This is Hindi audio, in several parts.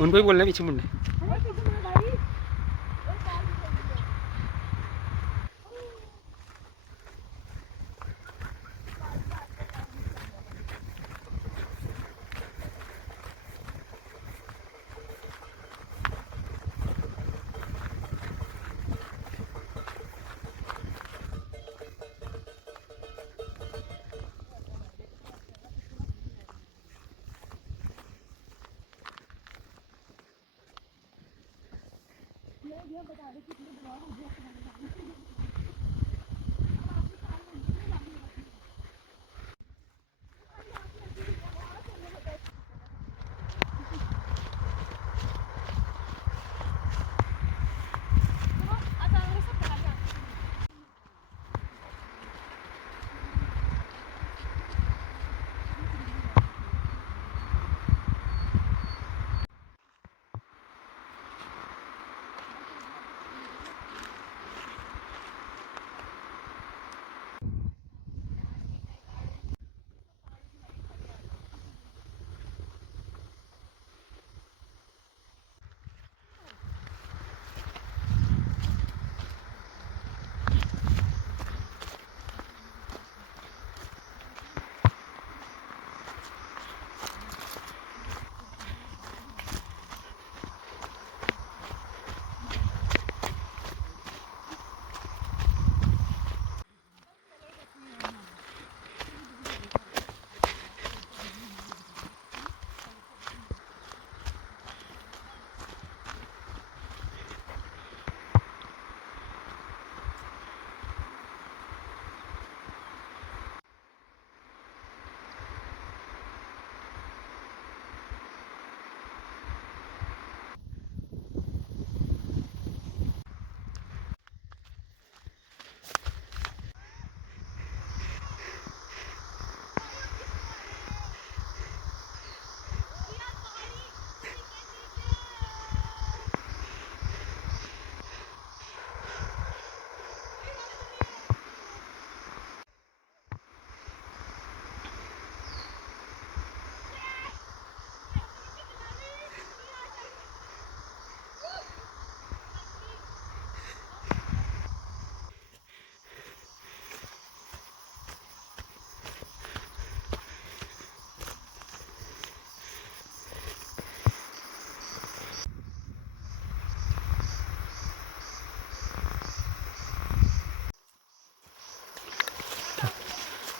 उनको भी बोलना पीछे मुंडे।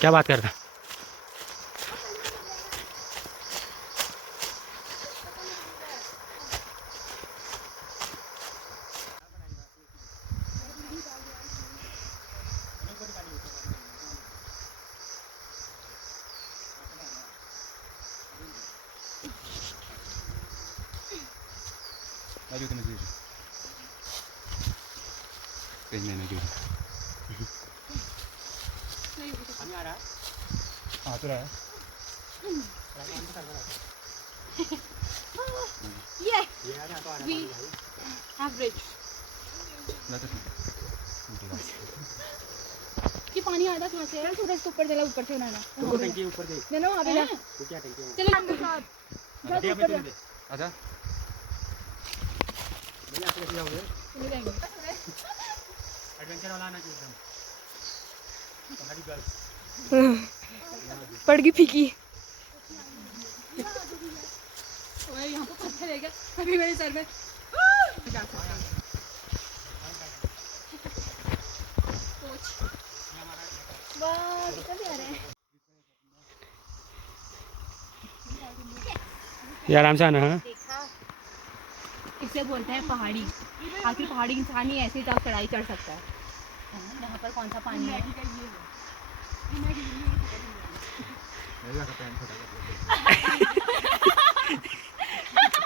क्या बात कर रहा है? आ रहा है? हाँ तो रहा है। We have reached. कि पानी आधा कहाँ से है? सूरज के ऊपर चला, ऊपर से बनाना। तो टंकी ऊपर दे। देना वहाँ पे जा। तो क्या टंकी है? चलो हम साथ। जा आजा ऊपर जा। आजा। भैया आप कैसे जाओगे? चले जाएंगे। एडवेंचर वाला आना चाहिए एकदम। पहाड़ी गर्ल्स। पड़ गई फीकी। ओए यहाँ पे पत्थर है क्या? अभी मेरे सर में। वाह कितना प्यारा है। ये आराम से आना है। देखा? इसे बोलते हैं पहाड़ी। आखिर पहाड़ी इंसान ही ऐसे चढ़ाई चढ़ सकता है। यहाँ पर कौन सा पानी है?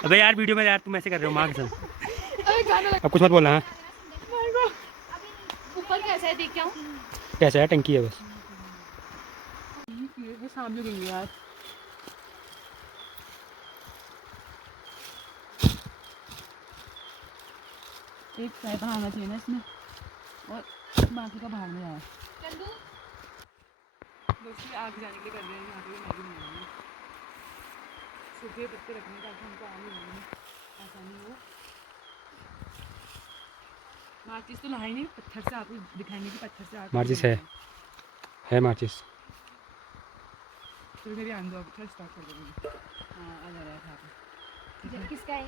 अबे यार वीडियो में यार तुम ऐसे कर रहे हो मार्क्स। अब कुछ मत बोलना। हाँ ऊपर कैसा है देख क्या हूँ? कैसा है? टंकी है बस। सामने गई यार। एक साइड आना चाहिए ना इसमें और बाकी का बाहर में आया। दोस्ती आग जाने के लिए कर रहे हैं। यहाँ पे मैगी बनाएंगे। सूखे पत्ते रखने ताकि हमको आग नहीं लगेगी। आसानी हो। माचिस तो लाई नहीं, पत्थर से आपको दिखाएंगे कि पत्थर से आग माचिस कैसे है माचिस। तो मेरी आंदो अब थोड़ा स्टॉप कर देंगे। हाँ आ जा रहा है खाना। किसका है?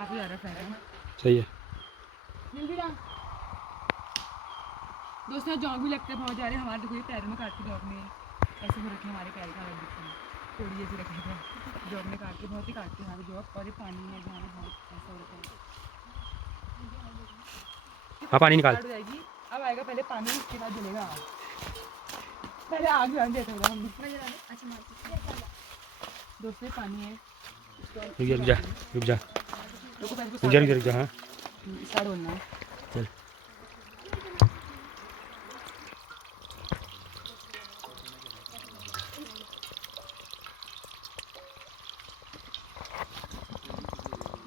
आप ही आ रहा है। सही है। जल्दी ना दोस्तों, जॉग भी लगते हैं बहुत जा रहे हैं हमारे। देखो ये पैरों में काट के जॉग में ऐसे हो रखे हमारे पैर का दिखते हैं, थोड़ी जैसे रखे थे जॉग में काट के, बहुत ही काटते हैं हमारे जॉग। और ये पानी में हमारे बहुत ऐसा होता है। हाँ पानी निकाल। स्टार्ट हो जाएगी, अब आएगा पहले पानी, उसके बाद जलेगा आग। पहले आग जलाने देते हैं हम। दोस्तों ये पानी है, रुक जा रुक जा रुको पहले रुक जा रुक जा रुक जा। हाँ स्टार्ट होना है। चल।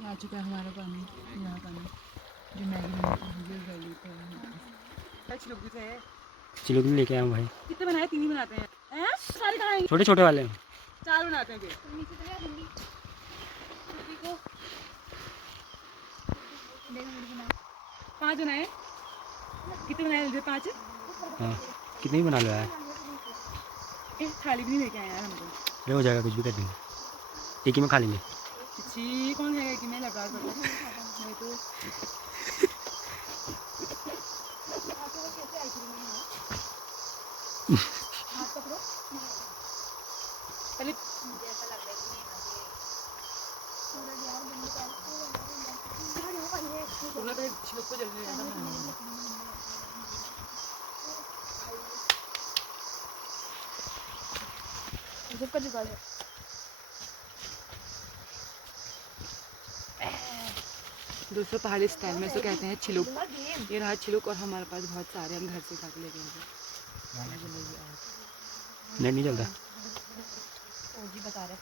आ चुका है हमारा पानी, यहाँ पानी जो मैगी बनाई है। चिलोग लेके आया हूँ भाई। कितने बनाए? 3 ही बनाते हैं। सारे कहाँ हैं? छोटे छोटे वाले हैं। 4 बनाते हैं फिर। 5 बनाए। कितने बनाए? 5। हाँ कितने भी बना लो यार। थाली भी नहीं लेके आए यार हम तो। ये हो जाएगा, कुछ भी कर देंगे, एक ही में खा लेंगे। छी कौन है कि मैं लगा कर मैं तो हाथ पकड़ो पहले। पूरा पहले छिलक को जल्दी जाता है। सबका जुगाड़ है। दोस्तों पहाड़ी स्टाइल में इसको कहते हैं छिलुक। ये रहा छिलुक और हमारे पास बहुत सारे हम घर से खा के लेके आए थे। नहीं चलता। जी बता रहा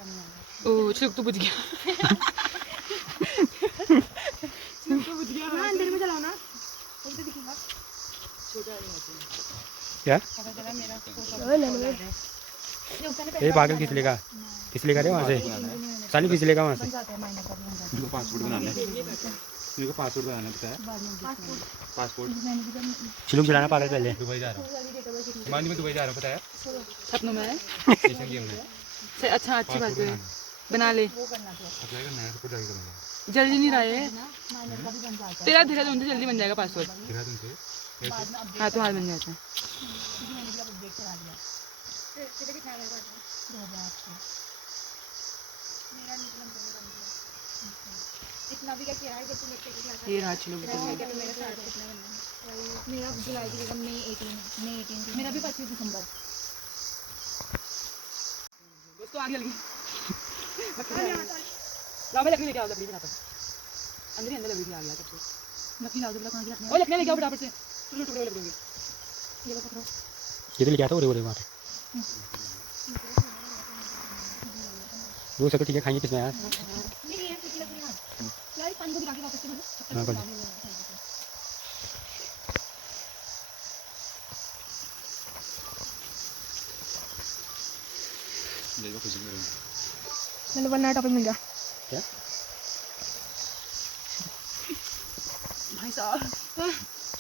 ओ छिलुक तो बुझ गया। छिलुक तो बुझ गया। ना अंदर में चलाओ ना, तो दिखेगा। छोटा क्या मेरा ये पागल किस लेगा रे वहाँ से, साली किस लेगा वहाँ से। पासपोर्ट बनाना है, पासपोर्ट बनाना है, पासपोर्ट। चिलुक चलाना पागल पहले। दुबई जा रहा हूँ, मानी मैं दुबई जा रहा हूँ, पता है सपनों में एशियन गेम में। अच्छा अच्छी बात है, बना ले। अप्लाई करना है, तो ट्राई करूँगा। जल्दी नहीं रहा है तेरा, देहरादून से जल्दी बन जाएगा पासपोर्ट। देहरादून से हाँ तो हाल बन जाता है। इतना भी क्या किया है कि तू लेके गया? ये रहा छिलुक। मेरा जुलाई की जगह मई 18 मेरा भी 25 दिसंबर। दोस्तों आगे लगी लाओ, लकड़ी लेके आओ, लकड़ी फटाफट। अंदर ही अंदर लकड़ी आ गया सबसे। लकड़ी लाओ, जब कहां रखना है? ओ लकड़ी लेके आओ फटाफट से, टुकड़े टुकड़े लकड़ी होंगे। ये लो पकड़ो। ये तो लेके आता हो रे वहाँ पे। वो सब ठीक है, खाएंगे किसमें यार। नहीं है कुछ लग रहा है। लाइक पानी को दिखा के वापस से हाँ कर देखो खुशी करेंगे। मैंने वन नया टॉपिक मिल गया। क्या भाई साहब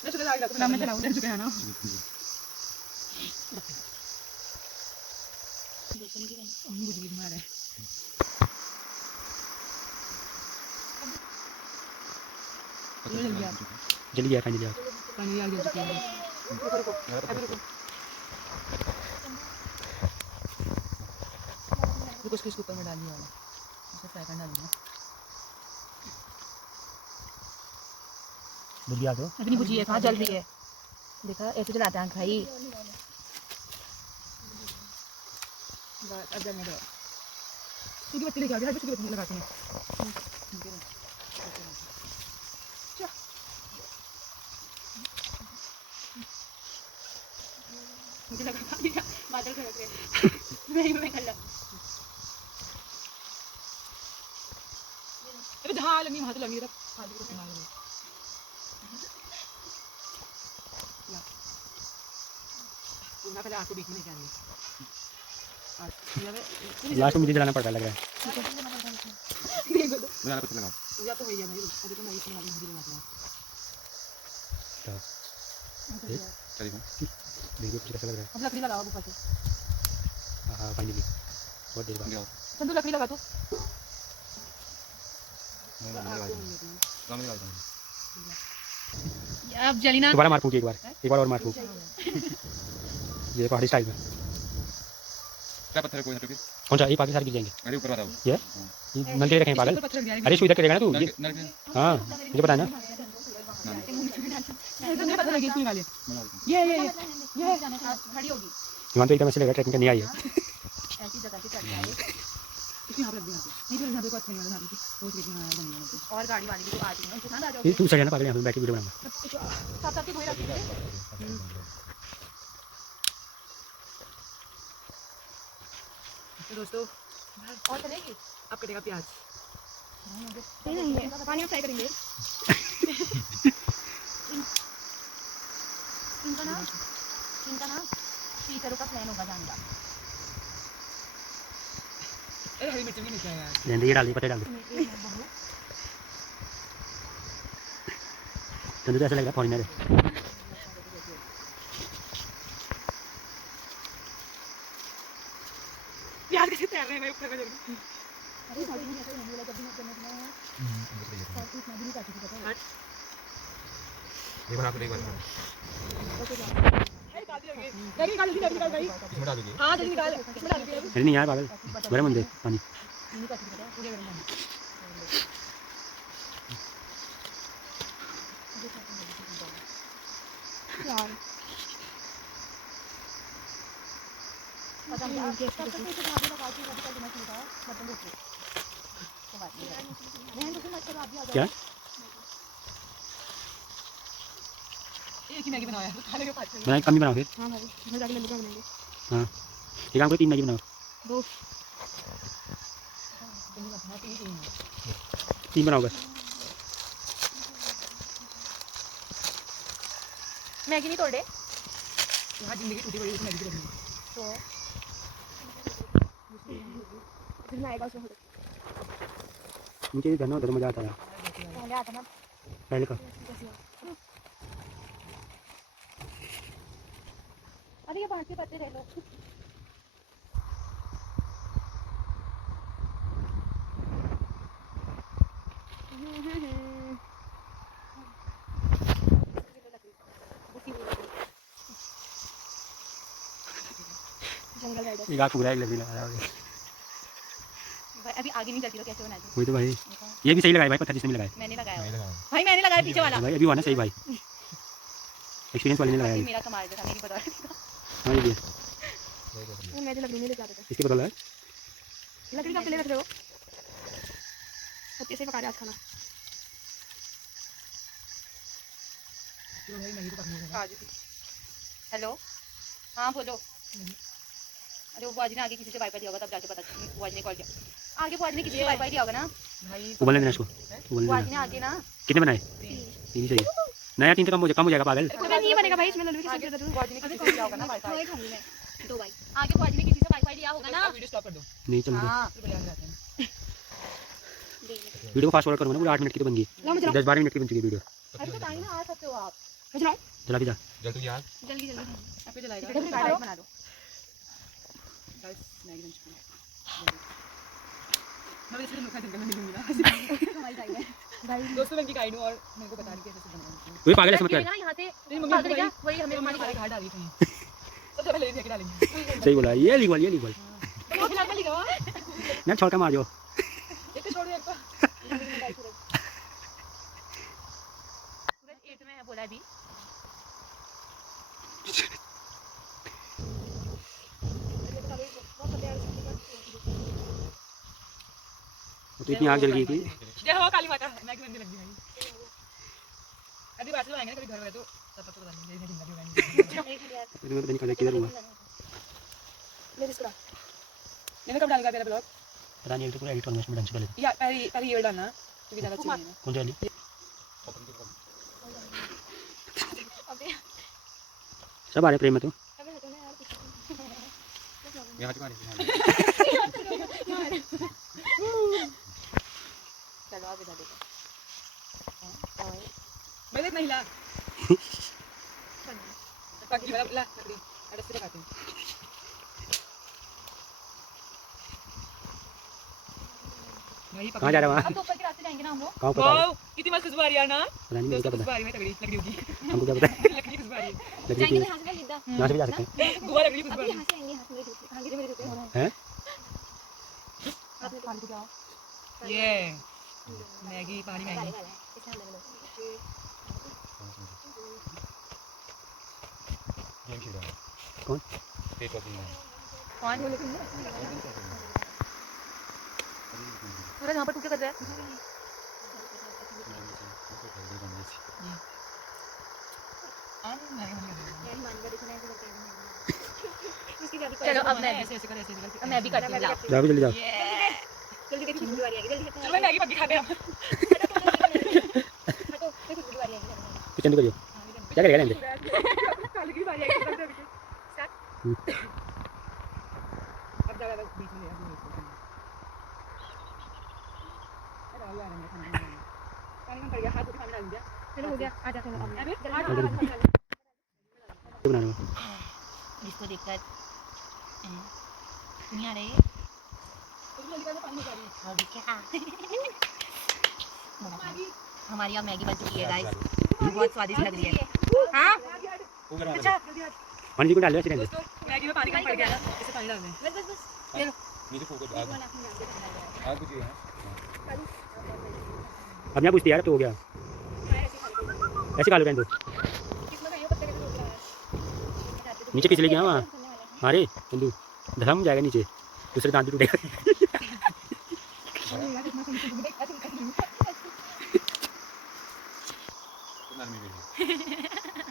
मैं चला आ गया, मैं चलाऊं, डर चुके हैं ना। बुझ मारे जल्दी गया खाने जाओ। पानी आ गया चुके हैं। रुको इसको ऊपर में डालने वाला, इसे फ्राई करना डालूंगा। बुझिया तो अभी नहीं बुझी है, कहाँ जल रही है। देखा ऐसे जलाते हैं भाई। अब जलने दो। सूखी बत्ती लेके आ गया, सूखी बत्ती लगाते हैं। मुझे लगा था बादल खड़क रहे। नहीं मैं कर ला। अरे जहाँ लगी वहाँ तो लगी, तब फालतू को सुना लगी। पहले आग को बीच में लेके आएंगे। लास्ट में मुझे जलाना पड़ता लग रहा है। मेरा पत्थर लगाओ या तो भैया भाई अभी तो मैं इसमें हाथ नहीं लगाता चलिए देखिए कुछ कैसा लग रहा है। अब लकड़ी लगाओ ऊपर से हाँ फाइनली बहुत देर बाद। लगाओ संतु लकड़ी लगा तो मैं लगाता हूं अब जलीना दोबारा मार फूक एक बार और मार फूक। ये पहाड़ी स्टाइल में। क्या पत्थर है कोई हटो के कौन सा? ये पाकिस्तान सारे गिर जाएंगे। अरे ऊपर बताओ ये नल के रखें पागल। पत्थर गिरा अरे इधर करेगा ना तू ये। नल हाँ मुझे पता है ना। तुमने पत्थर लगे इसमें वाले ये खड़ी होगी इमान तो एकदम ऐसे लग रहा है ट्रैकिंग करने आई है। ऐसी जगह से चढ़ जाए इसमें यहाँ पर भी ये तो यहाँ पे अच्छा नहीं वाला यहाँ पे सोच रही थी हाँ बनेगा और गाड़ी वाली भी तो आज नहीं उनके साथ आ जाओ ये तू सही है ना पागल, यहाँ पे बैठ के वीडियो बनाऊंगा। साथ साथ की कोई रखेंगे तो दोस्तों और चलेगी अब कटेगा प्याज नहीं है पानी में फ्राई करेंगे इनका ना टीचरों का प्लान होगा जाने का। अरे हरी मिर्च भी नहीं चाहिए यार रहने ये डाल दी, पत्ते डाल दी। चंदू तो ऐसा लग रहा है फॉरेनर है। प्याज कैसे तैर रहे हैं मैं ऊपर में जल्दी अरे साइड में ऐसे नहीं वाला जब भी मैं करना है और कुछ ना भी नहीं काटी थी पता है। एक बार आप एक बार निकाल दी निकाल गई इसमें डाल दीजिए हां जल्दी निकाल इसमें डाल दीजिए अरे नहीं यार पागल, गरम होने दे पानी। नहीं काटी पता है पूरे गरम है यार पता नहीं क्या सब कुछ से भाभी लगा के कभी कभी मत लगा बटन देखो तो बात नहीं मैं तो मत करो आप भी आ जाओ। क्या एक ही मैगी बनाया है खाने के पास बनाए कम ही बनाओ फिर। हां भाई घर जाके लड्डू बनाएंगे। हाँ एक काम करो 3 मैगी बनाओ। 3 बनाओ बस। मैगी नहीं तोड़ दे यहाँ जिंदगी टूटी पड़ी तो मैगी भी रखनी तो फिर मैं आएगा उसमें मुझे ये करना उधर मजा आता है पहले आता ना पहले का। अरे ये बाहर के पत्ते रह लो जंगल राइडर एक आग पूरा एक लकड़ी लगा रहा है। भाई अभी आगे नहीं चलती तो कैसे बना दूं वही तो भाई, ये भी सही लगाया भाई पत्थर जिसने भी लगाया। मैंने लगाया नहीं लगाओ भाई मैंने लगाया पीछे वाला भाई अभी हुआ ना सही भाई, एक्सपीरियंस वाले ने लगाया ये ये। मेरा कमाल था मेरी पता हाँ ये भी है। मैं तो लकड़ी नहीं ले जाता था इसके बदला है लकड़ी का प्ले रख रहे हो पत्ते से पका रहे आज खाना तो भाई मैगी तो पकनी है हेलो हाँ बोलो अरे वो बुआजी ने आगे किसी से वाईफाई दिया होगा तब जाके पता चला बुआजी ने कॉल किया आगे बुआजी ने किसी से वाईफाई दिया होगा ना भाई उबलने देना इसको, उबलने बुआजी देना। ने आगे ना कितने बनाए? 3 ही चाहिए। नया 3 तो कम हो जाएगा पागल। कुछ नहीं बनेगा भाई इसमें लड्डू की आगे सब्जी बुआजी ने किसी से दिया होगा ना वाईफाई थोड़ी खाऊंगी मैं 2 बाई आगे बुआजी ने किसी से वाईफाई दिया होगा ना वीडियो स्टॉप कर दो नहीं चल रहा। हां फिर बढ़िया जाते हैं वीडियो को फास्ट फॉरवर्ड करूँगा ना, पूरा 8 मिनट की तो बन गई। 10-12 मिनट की बन चुकी है वीडियो। अरे तो टाइम आ सकते हो आप चलाओ चला भी जा। जल्दी यार जल्दी जल्दी आप पे चलाएगा जल्दी फ्राइड राइस खाओ। बना दो गाइस मैगी बन चुकी है मैं इसलिए मुखा जंगल में नहीं लूंगी ना हमारी टाइम है गाइस दोस्तों मैं इनकी गाइड हूं और मेरे को बता रही कैसे बनाना वही पागल ऐसे मत कर। ना यहाँ से तेरी मम्मी पागल को क्या वही हमें हमारी हमारी घाट डाली कहीं सबसे पहले ये फेंक डालेंगे सही बोला, ये लीगल ये लीगल। तो खिला के लिखा ना छोड़ के मार जो। ये तो छोड़ दे एक तो सूरज 8 में है बोला अभी तो इतनी आग जल गई थी। जय हो काली माता मैगी बनने लग गई भाई अभी बात में आएंगे कभी घर में तो तब पता नहीं ये जिंदा भी होगा मैं पता नहीं कल किधर हुआ, ले इसको मैंने कब डालेगा तेरा ब्लॉग पता नहीं। तो पूरा एडिट करना इसमें ढंग से पहले। या पहले ये डालना क्योंकि ज्यादा अच्छी नहीं है कौन सी वाली? सब आ रहे प्रेम में तो। यहाँ चुका नहीं चलो आप बता दो मैं इतना हिला बाकी वाला ला लकड़ी अरे से लगाते हैं वही कहाँ जा रहा है वहाँ? अब तो ऊपर के रास्ते जाएंगे ना हम लोग। कहाँ पता है? वाओ कितनी मस्त खुशबू आ रही है ना पता नहीं मुझे क्या दोस्तों पता खुशबू आ रही है तगड़ी लकड़ी होगी हमको क्या पता है लकड़ी खुशबू आ रही है लकड़ी जाएंगे की तो यहाँ से सीधा यहाँ से भी जा सकते हैं गोवा लकड़ी खुशबू आ अभी रही यहाँ से आएंगे यहाँ से मेरे जूते कहाँ गिरे मेरे जूते हैं आपने पानी को जाओ है ये मैगी पानी मैगी इसे हम लेंगे गेम खेल रहा है कौन? पेट वॉशिंग है कौन सूरज यहाँ पर तू क्या कर रहा है चलो अब मैं ऐसे ऐसे कर ऐसे कर अब मैं भी करती हूँ लाओ जाओ भी जल्दी जाओ जल्दी देखिए खुशबू आ रही है जल्दी चलो मैं मैगी पक्की खाते हैं हटो देखो खुशबू आ रही है कुछ नहीं करियो क्या करेगा लेंगे काली की बारी आई है स्टार्ट अब ज्यादा बीच में अभी नहीं अरे आ रहा है पानी में पड़ गया हाथ उठा के डाल दिया चलो हो गया आ जा चलो अब अबे बना रहा हूँ इसको देखकर नहीं आ रही उसमें जल्दी कर पानी निकाल और क्या हमारी अब मैगी बन चुकी है गाइस बहुत स्वादिष्ट लग रही है हाँ अच्छा पानी जी को डाल दो ऐसे रहने दो। दोस्तों मैगी में पानी कम पड़ गया ना इसे पानी डाल दें बस बस बस ले लो नीचे फूको आग आग बुझी है अब मैं पूछती यार तो हो गया ऐसे खा लो रहने दो नीचे किस लेके वहाँ मारे चंदू धर्म जाएगा नीचे दूसरे दांत भी टूटेगा नरमी भी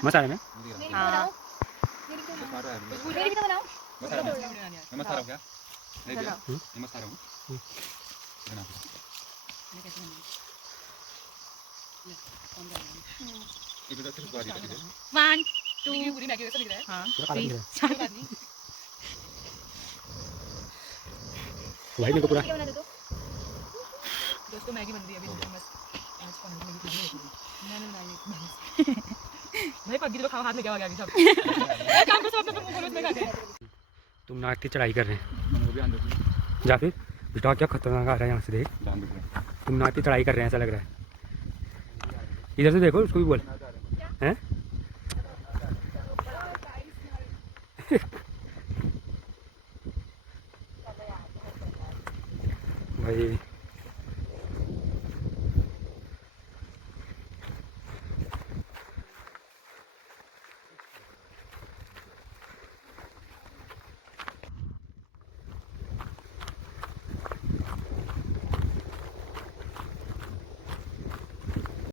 मसाला में हाँ मसाला है मेरी भी तो बनाओ मसाला मसाला हो गया नहीं दिया हम्म। ये मसाला हूँ बना दो ये तो सिर्फ बारी है 1 2 पूरी मैगी वैसा दिख रहा है हाँ पूरा काला दिख रहा है। कोई बात नहीं भाई मेरे को पूरा बना दो तो दोस्तों मैगी बन रही है अभी मस्त आज पानी मैगी खानी है मैंने बनाई भाई पग्गी तो खाओ हाथ में क्या हो गया अभी सब ए काम को सब अपने मुंह खोलो उसमें खा के तुम नाक की चढ़ाई कर रहे हैं वो भी अंदर जा फिर बेटा क्या खतरनाक आ रहा है यहाँ से देख जान दो तुम नाक की चढ़ाई कर रहे हैं ऐसा लग रहा है इधर से देखो उसको भी बोल हैं भाई